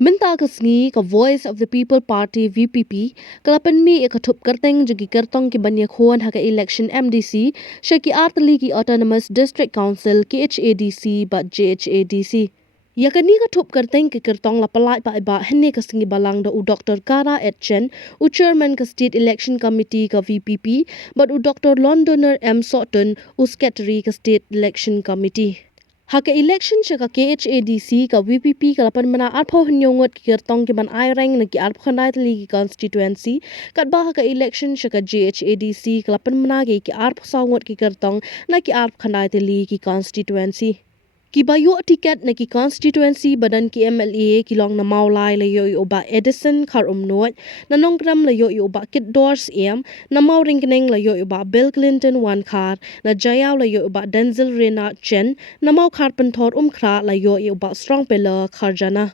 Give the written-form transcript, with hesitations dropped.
Minta kasngi ka Voice of the People Party VPP kala Pynmih ikatup Kyrteng jagi Kyrteng ki Iakhun haka election MDC syaki artali ki Autonomous District Council KHADC but JHADC. Yakani katup Kyrteng ki Kyrteng la palai pa iba henne kasngi balang da u Dr. Kara Etchen u Chairman ka State Election Committee ka VPP but u Dr. Londoner M. Sutton u Secretary ka State Election Committee. Haka election syaka KHADC ka VPP kalapan mana arpo hnyongot ki Kyrteng ki ban airang na ki arpo khandai tali ki constituency kat ba haka election syaka JHADC kalapan mana ki arpo sawngot ki Kyrteng na ki arpo khandai tali ki constituency. Ki bayu tiket na ki constituency badan ki MLA ki long na maulai la yo oba Edison khar umnot na nonggram la yo oba Kit Dors na mauring keneng la yo oba Bill Clinton wan khar na jayaw la yo oba Denzel Rena Chen na mau khar pentor khra la yo oba strong pela kharjana.